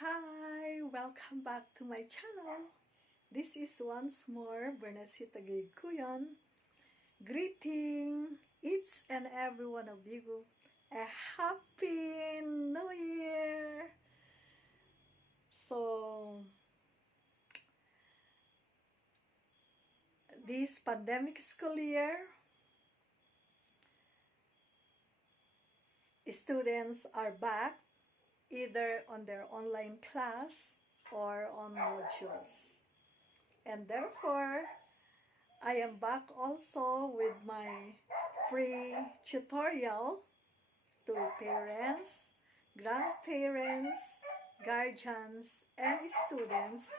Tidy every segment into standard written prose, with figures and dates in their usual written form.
Hi! Welcome back to my channel. This is once more Bernasita Kuyon, greeting each and every one of you a Happy New Year! So, this pandemic school year, students are back either on their online class or on modules. And therefore, I am back also with my free tutorial to parents, grandparents, guardians, and students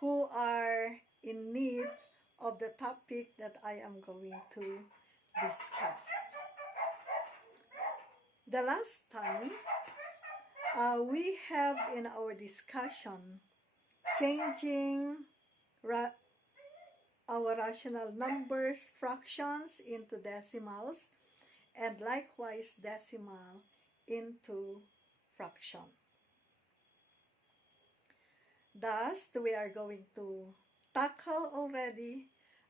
who are in need of the topic that I am going to discuss. The last time, we have in our discussion changing our rational numbers, fractions into decimals, and likewise decimal into fraction. Thus, we are going to tackle already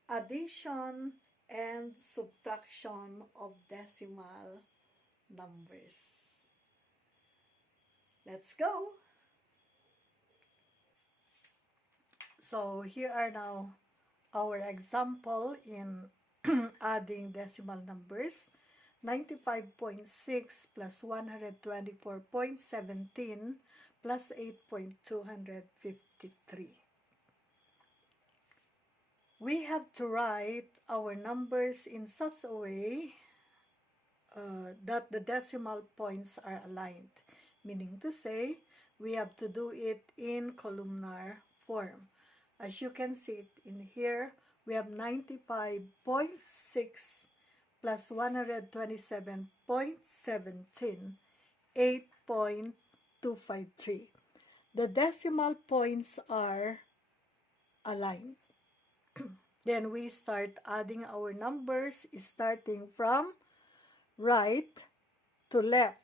addition and subtraction of decimal numbers. Let's go! So here are now our example in adding decimal numbers. 95.6 plus 124.17 plus 8.253. We have to write our numbers in such a way that the decimal points are aligned. Meaning to say, we have to do it in columnar form. As you can see it in here, we have 95.6 plus 127.17, 8.253. The decimal points are aligned. Then we start adding our numbers starting from right to left.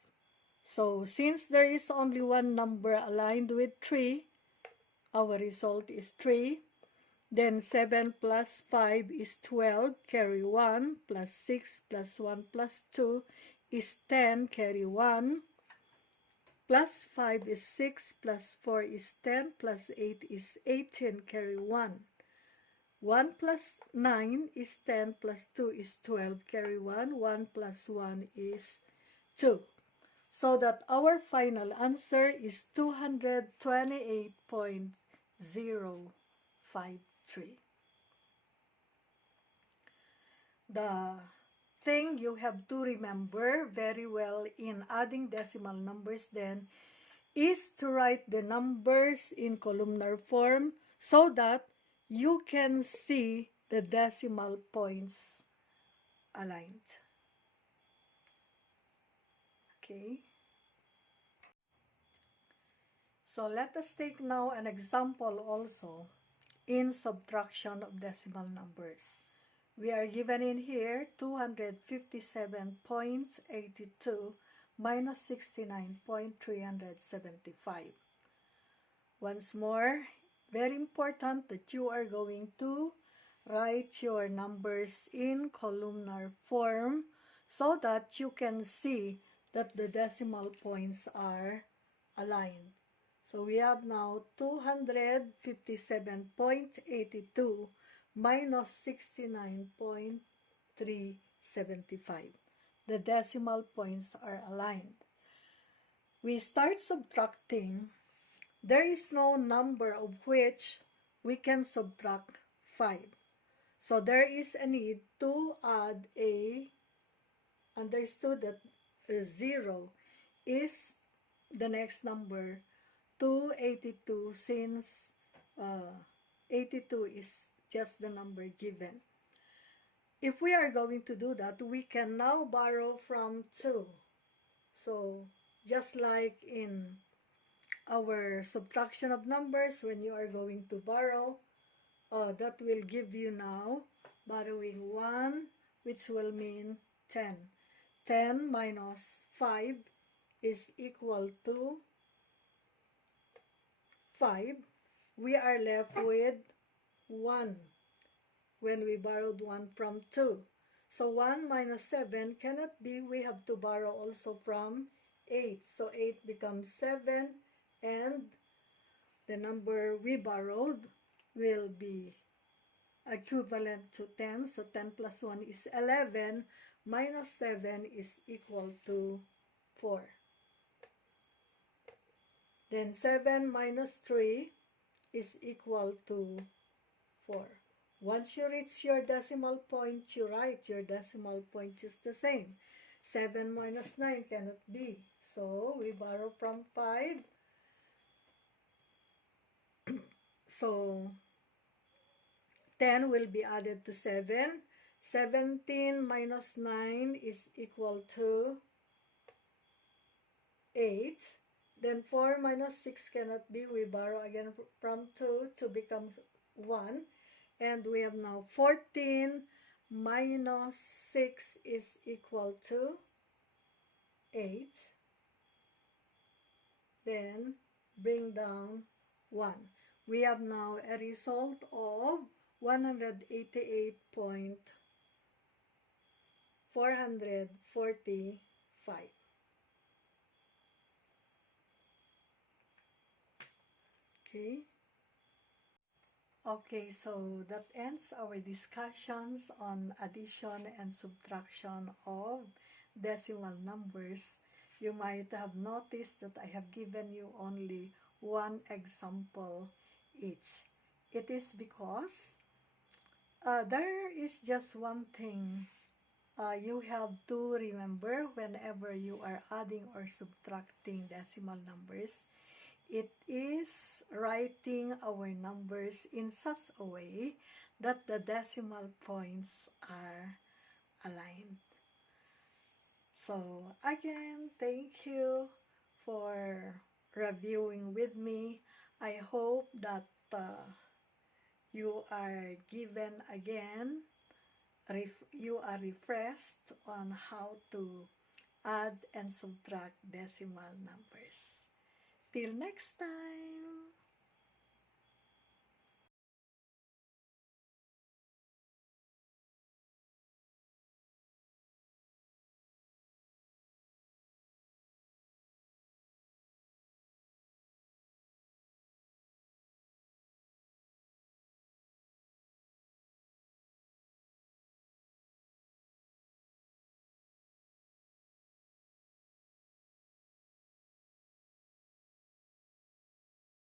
So since there is only one number aligned with 3, our result is 3. Then 7 plus 5 is 12, carry 1, plus 6 plus 1 plus 2 is 10, carry 1, plus 5 is 6, plus 4 is 10, plus 8 is 18, carry 1. 1 plus 9 is 10, plus 2 is 12, carry 1, 1 plus 1 is 2. So that our final answer is 228.053. The thing you have to remember very well in adding decimal numbers then is to write the numbers in columnar form so that you can see the decimal points aligned. Okay. So let us take now an example also in subtraction of decimal numbers. We are given in here 257.82 minus 69.375. Once more, very important that you are going to write your numbers in columnar form so that you can see that the decimal points are aligned. So we have now 257.82 minus 69.375. The decimal points are aligned. We start subtracting. There is no number of which we can subtract 5. So there is a need to add a, understood that 0 is the next number to 82 since 82 is just the number given. If we are going to do that, we can now borrow from 2. So just like in our subtraction of numbers, when you are going to borrow, that will give you now borrowing 1, which will mean 10. 10 minus 5 is equal to 5, we are left with 1 when we borrowed 1 from 2. So 1 minus 7 cannot be, we have to borrow also from 8. So 8 becomes 7, and the number we borrowed will be equivalent to 10. So 10 plus 1 is 11, minus 7 is equal to 4. Then 7 minus 3 is equal to 4. Once you reach your decimal point, you write your decimal point is the same. 7 minus 9 cannot be. So we borrow from 5. So 10 will be added to 7. 17 minus 9 is equal to 8. Then 4 minus 6 cannot be. We borrow again from 2 to become 1. And we have now 14 minus 6 is equal to 8. Then bring down 1. We have now a result of 188.445. Okay. Okay, so that ends our discussions on addition and subtraction of decimal numbers. You might have noticed that I have given you only one example each. It is because there is just one thing you have to remember whenever you are adding or subtracting decimal numbers. It is writing our numbers in such a way that the decimal points are aligned. So again, thank you for reviewing with me. I hope that you are given again, you are refreshed on how to add and subtract decimal numbers. Till next time!